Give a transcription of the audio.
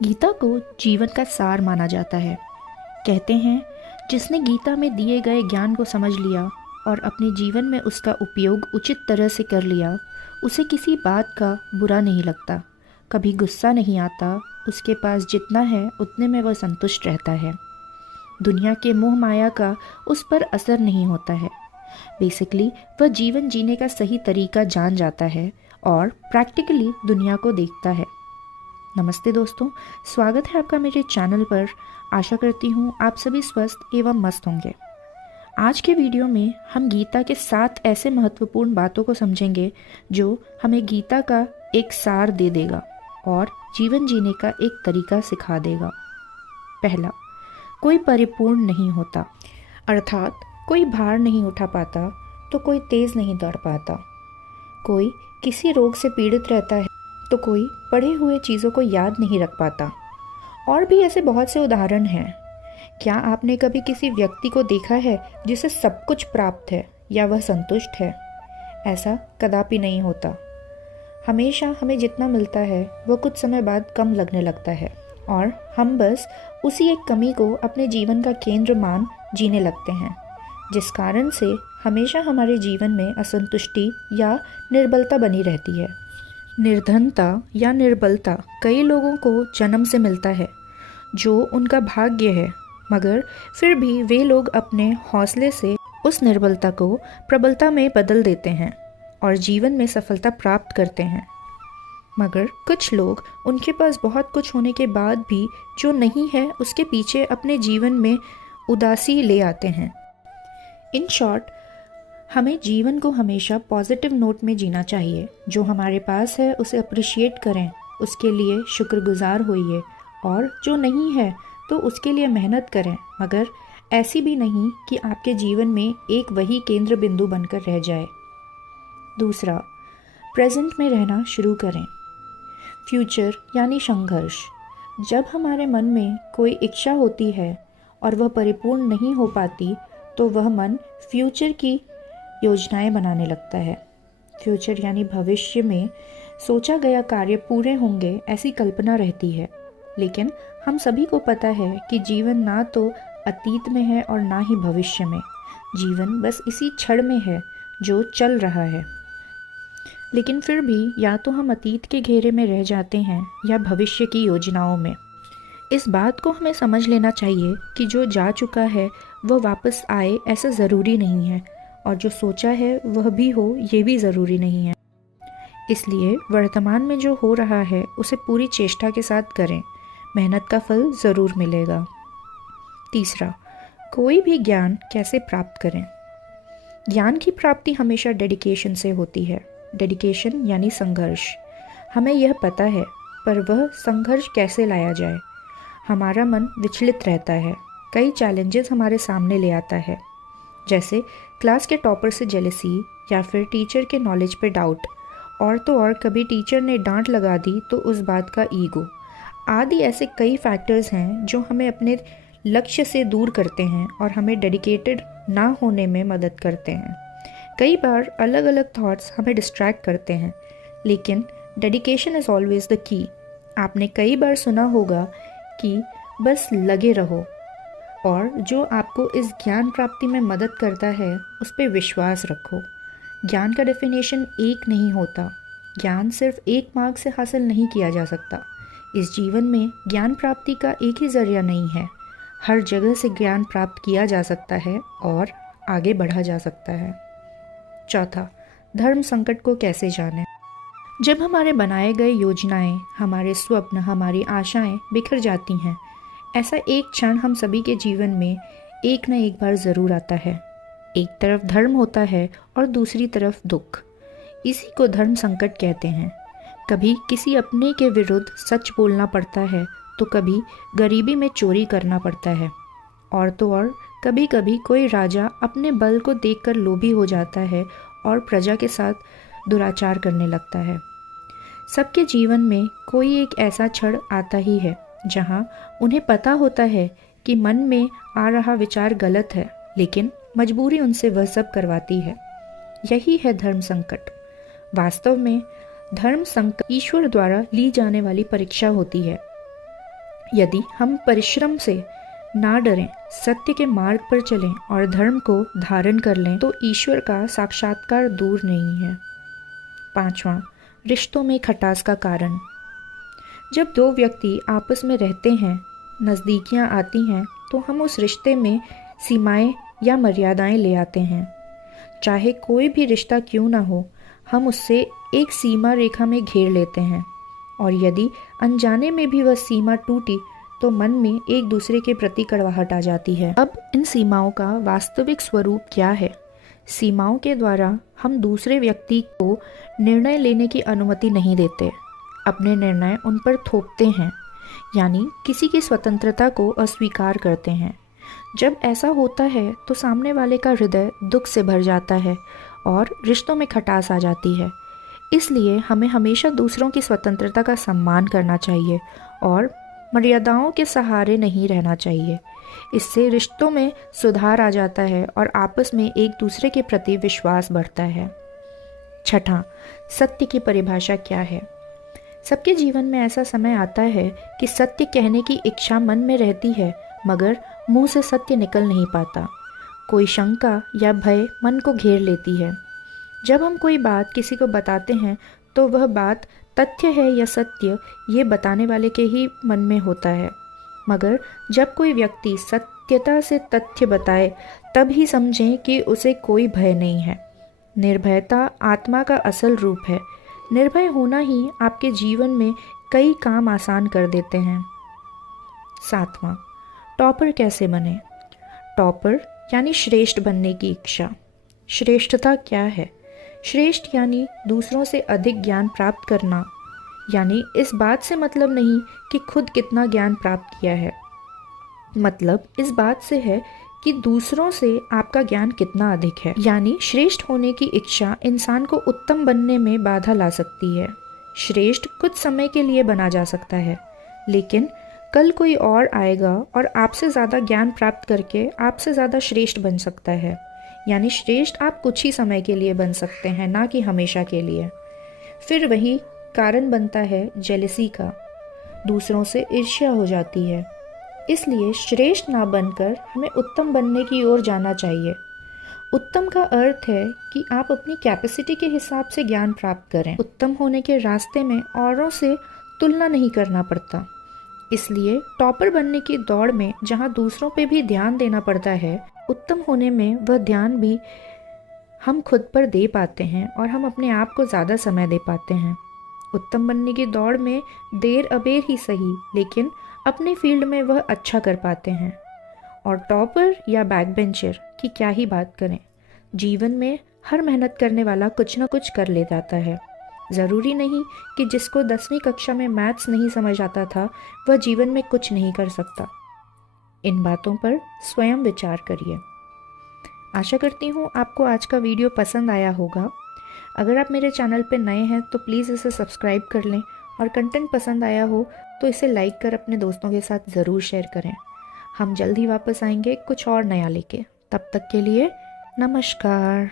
गीता को जीवन का सार माना जाता है। कहते हैं, जिसने गीता में दिए गए ज्ञान को समझ लिया और अपने जीवन में उसका उपयोग उचित तरह से कर लिया, उसे किसी बात का बुरा नहीं लगता, कभी गुस्सा नहीं आता। उसके पास जितना है उतने में वह संतुष्ट रहता है। दुनिया के मोह माया का उस पर असर नहीं होता है। बेसिकली वह जीवन जीने का सही तरीका जान जाता है और प्रैक्टिकली दुनिया को देखता है। नमस्ते दोस्तों, स्वागत है आपका मेरे चैनल पर। आशा करती हूँ आप सभी स्वस्थ एवं मस्त होंगे। आज के वीडियो में हम गीता के 7 ऐसे महत्वपूर्ण बातों को समझेंगे जो हमें गीता का एक सार दे देगा और जीवन जीने का एक तरीका सिखा देगा। पहला, कोई परिपूर्ण नहीं होता, अर्थात कोई भार नहीं उठा पाता तो कोई तेज नहीं दौड़ पाता। कोई किसी रोग से पीड़ित रहता है तो कोई पढ़े हुए चीज़ों को याद नहीं रख पाता। और भी ऐसे बहुत से उदाहरण हैं। क्या आपने कभी किसी व्यक्ति को देखा है जिसे सब कुछ प्राप्त है या वह संतुष्ट है? ऐसा कदापि नहीं होता। हमेशा हमें जितना मिलता है वह कुछ समय बाद कम लगने लगता है और हम बस उसी एक कमी को अपने जीवन का केंद्र मान जीने लगते हैं, जिस कारण से हमेशा हमारे जीवन में असंतुष्टि या निर्बलता बनी रहती है। निर्धनता या निर्बलता कई लोगों को जन्म से मिलता है, जो उनका भाग्य है, मगर फिर भी वे लोग अपने हौसले से उस निर्बलता को प्रबलता में बदल देते हैं और जीवन में सफलता प्राप्त करते हैं। मगर कुछ लोग उनके पास बहुत कुछ होने के बाद भी जो नहीं है उसके पीछे अपने जीवन में उदासी ले आते हैं। इन शॉर्ट, हमें जीवन को हमेशा पॉजिटिव नोट में जीना चाहिए। जो हमारे पास है उसे अप्रिशिएट करें, उसके लिए शुक्रगुजार होइए, और जो नहीं है तो उसके लिए मेहनत करें, मगर ऐसी भी नहीं कि आपके जीवन में एक वही केंद्र बिंदु बनकर रह जाए। दूसरा, प्रेजेंट में रहना शुरू करें। फ्यूचर यानी संघर्ष। जब हमारे मन में कोई इच्छा होती है और वह परिपूर्ण नहीं हो पाती तो वह मन फ्यूचर की योजनाएं बनाने लगता है। फ्यूचर यानी भविष्य में सोचा गया कार्य पूरे होंगे ऐसी कल्पना रहती है। लेकिन हम सभी को पता है कि जीवन ना तो अतीत में है और ना ही भविष्य में। जीवन बस इसी क्षण में है जो चल रहा है। लेकिन फिर भी या तो हम अतीत के घेरे में रह जाते हैं या भविष्य की योजनाओं में। इस बात को हमें समझ लेना चाहिए कि जो जा चुका है वह वापस आए ऐसा ज़रूरी नहीं है, और जो सोचा है वह भी हो ये भी ज़रूरी नहीं है। इसलिए वर्तमान में जो हो रहा है उसे पूरी चेष्टा के साथ करें, मेहनत का फल ज़रूर मिलेगा। तीसरा, कोई भी ज्ञान कैसे प्राप्त करें। ज्ञान की प्राप्ति हमेशा डेडिकेशन से होती है। डेडिकेशन यानी संघर्ष। हमें यह पता है, पर वह संघर्ष कैसे लाया जाए। हमारा मन विचलित रहता है, कई चैलेंजेस हमारे सामने ले आता है, जैसे क्लास के टॉपर से जेलसी या फिर टीचर के नॉलेज पे डाउट, और तो और कभी टीचर ने डांट लगा दी तो उस बात का ईगो आदि। ऐसे कई फैक्टर्स हैं जो हमें अपने लक्ष्य से दूर करते हैं और हमें डेडिकेटेड ना होने में मदद करते हैं। कई बार अलग अलग थॉट्स हमें डिस्ट्रैक्ट करते हैं, लेकिन dedication is always the key. आपने कई बार सुना होगा कि बस लगे रहो, और जो आपको इस ज्ञान प्राप्ति में मदद करता है उस पर विश्वास रखो। ज्ञान का डेफिनेशन एक नहीं होता। ज्ञान सिर्फ एक मार्ग से हासिल नहीं किया जा सकता। इस जीवन में ज्ञान प्राप्ति का एक ही जरिया नहीं है। हर जगह से ज्ञान प्राप्त किया जा सकता है और आगे बढ़ा जा सकता है। चौथा, धर्म संकट को कैसे जानें। जब हमारे बनाए गए योजनाएं, हमारे स्वप्न, हमारी आशाएं बिखर जाती हैं, ऐसा एक क्षण हम सभी के जीवन में एक न एक बार ज़रूर आता है। एक तरफ धर्म होता है और दूसरी तरफ दुख। इसी को धर्म संकट कहते हैं। कभी किसी अपने के विरुद्ध सच बोलना पड़ता है तो कभी गरीबी में चोरी करना पड़ता है, और तो और कभी कभी कोई राजा अपने बल को देखकर लोभी हो जाता है और प्रजा के साथ दुराचार करने लगता है। सबके जीवन में कोई एक ऐसा क्षण आता ही है जहां उन्हें पता होता है कि मन में आ रहा विचार गलत है, लेकिन मजबूरी उनसे वह सब करवाती है। यही है धर्म संकट। वास्तव में धर्म संकट ईश्वर द्वारा ली जाने वाली परीक्षा होती है। यदि हम परिश्रम से ना डरें, सत्य के मार्ग पर चलें और धर्म को धारण कर लें तो ईश्वर का साक्षात्कार दूर नहीं है। 5वां, रिश्तों में खटास का कारण। जब दो व्यक्ति आपस में रहते हैं, नज़दीकियाँ आती हैं, तो हम उस रिश्ते में सीमाएं या मर्यादाएं ले आते हैं। चाहे कोई भी रिश्ता क्यों ना हो, हम उससे एक सीमा रेखा में घेर लेते हैं, और यदि अनजाने में भी वह सीमा टूटी तो मन में एक दूसरे के प्रति कड़वाहट आ जाती है। अब इन सीमाओं का वास्तविक स्वरूप क्या है? सीमाओं के द्वारा हम दूसरे व्यक्ति को निर्णय लेने की अनुमति नहीं देते, अपने निर्णय उन पर थोपते हैं, यानी किसी की स्वतंत्रता को अस्वीकार करते हैं। जब ऐसा होता है तो सामने वाले का हृदय दुख से भर जाता है और रिश्तों में खटास आ जाती है। इसलिए हमें हमेशा दूसरों की स्वतंत्रता का सम्मान करना चाहिए और मर्यादाओं के सहारे नहीं रहना चाहिए। इससे रिश्तों में सुधार आ जाता है और आपस में एक दूसरे के प्रति विश्वास बढ़ता है। 6, सत्य की परिभाषा क्या है? सबके जीवन में ऐसा समय आता है कि सत्य कहने की इच्छा मन में रहती है, मगर मुंह से सत्य निकल नहीं पाता। कोई शंका या भय मन को घेर लेती है। जब हम कोई बात किसी को बताते हैं तो वह बात तथ्य है या सत्य, ये बताने वाले के ही मन में होता है। मगर जब कोई व्यक्ति सत्यता से तथ्य बताए तब ही समझें कि उसे कोई भय नहीं है। निर्भयता आत्मा का असल रूप है। निर्भय होना ही आपके जीवन में कई काम आसान कर देते हैं। 7वां, टॉपर कैसे बने? टॉपर यानी श्रेष्ठ बनने की इच्छा। श्रेष्ठता क्या है? श्रेष्ठ यानी दूसरों से अधिक ज्ञान प्राप्त करना, यानी इस बात से मतलब नहीं कि खुद कितना ज्ञान प्राप्त किया है, मतलब इस बात से है कि दूसरों से आपका ज्ञान कितना अधिक है। यानी श्रेष्ठ होने की इच्छा इंसान को उत्तम बनने में बाधा ला सकती है। श्रेष्ठ कुछ समय के लिए बना जा सकता है, लेकिन कल कोई और आएगा और आपसे ज़्यादा ज्ञान प्राप्त करके आपसे ज़्यादा श्रेष्ठ बन सकता है। यानी श्रेष्ठ आप कुछ ही समय के लिए बन सकते हैं, ना कि हमेशा के लिए। फिर वही कारण बनता है जेलसी का, दूसरों से ईर्ष्या हो जाती है। इसलिए श्रेष्ठ ना बनकर हमें उत्तम बनने की ओर जाना चाहिए। उत्तम का अर्थ है कि आप अपनी कैपेसिटी के हिसाब से ज्ञान प्राप्त करें। उत्तम होने के रास्ते में औरों से तुलना नहीं करना पड़ता। इसलिए टॉपर बनने की दौड़ में जहाँ दूसरों पे भी ध्यान देना पड़ता है, उत्तम होने में वह ध्यान भी हम खुद पर दे पाते हैं और हम अपने आप को ज़्यादा समय दे पाते हैं। उत्तम बनने की दौड़ में देर अबेर ही सही, लेकिन अपने फील्ड में वह अच्छा कर पाते हैं। और टॉपर या बैक बेंचर की क्या ही बात करें, जीवन में हर मेहनत करने वाला कुछ ना कुछ कर ले जाता है। ज़रूरी नहीं कि जिसको 10वीं कक्षा में मैथ्स नहीं समझ आता था वह जीवन में कुछ नहीं कर सकता। इन बातों पर स्वयं विचार करिए। आशा करती हूँ आपको आज का वीडियो पसंद आया होगा। अगर आप मेरे चैनल पर नए हैं तो प्लीज़ इसे सब्सक्राइब कर लें, और कंटेंट पसंद आया हो तो इसे लाइक कर अपने दोस्तों के साथ ज़रूर शेयर करें। हम जल्द ही वापस आएंगे कुछ और नया लेके। तब तक के लिए नमस्कार।